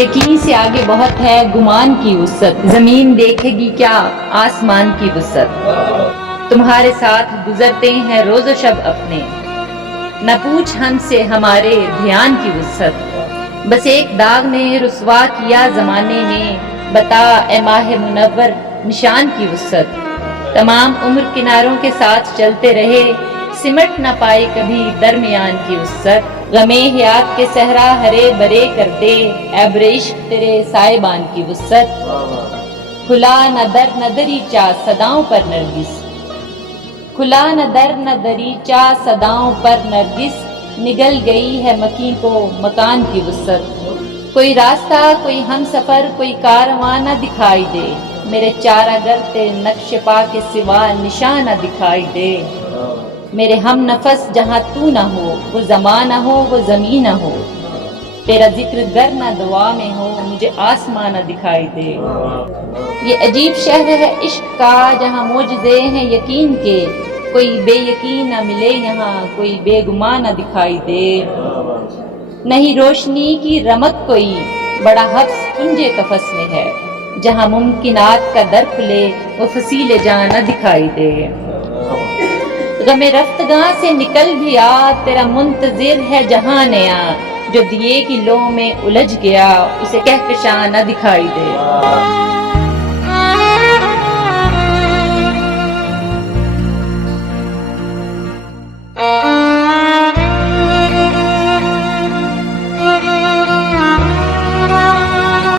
یقین سے آگے بہت ہے گمان کی وسعت، زمین دیکھے گی کیا آسمان کی وسعت۔ تمہارے ساتھ گزرتے ہیں روز و شب اپنے، نہ پوچھ ہم سے ہمارے دھیان کی وسعت۔ بس ایک داغ نے رسوا کیا زمانے میں، بتا اے ماہ منور نشان کی وسعت۔ تمام عمر کناروں کے ساتھ چلتے رہے، سمٹ نہ پائے کبھی درمیان کی وسعت۔ غم حیات کے صحرا ہرے برے کر دے، ابر عشق تیرے سائبان کی وسعت۔ کھلا نہ در نہ دریچہ صداؤں پر نرگس، کھلا نہ در نہ دریچہ صداؤں پر نرگس، نگل گئی ہے مکیں کو مکان کی وسعت۔ کوئی راستہ کوئی ہم سفر کوئی کارواں نہ دکھائی دے، میرے چارہ گر تیرے نقش پا کے سوا نشان نہ دکھائی دے۔ میرے ہم نفس جہاں تو نہ ہو، وہ زمان نہ ہو وہ زمین نہ ہو، تیرا ذکر گر نہ دعا میں ہو، مجھے آسمان نہ دکھائی دے۔ یہ عجیب شہر ہے عشق کا جہاں معجزے ہیں یقین کے، کوئی بے یقین نہ ملے یہاں، کوئی بے گمان نہ دکھائی دے۔ نہیں روشنی کی رمق کوئی، بڑا حبس کنجے قفس میں ہے، جہاں ممکنات کا در کھلے وہ فصیل جاں نہ دکھائی دے۔ غم رفتگاں سے نکل بھی آ، تیرا منتظر ہے جہاں نیا، جو دیے کی لو میں الجھ گیا اسے کہکشاں نہ دکھائی دے۔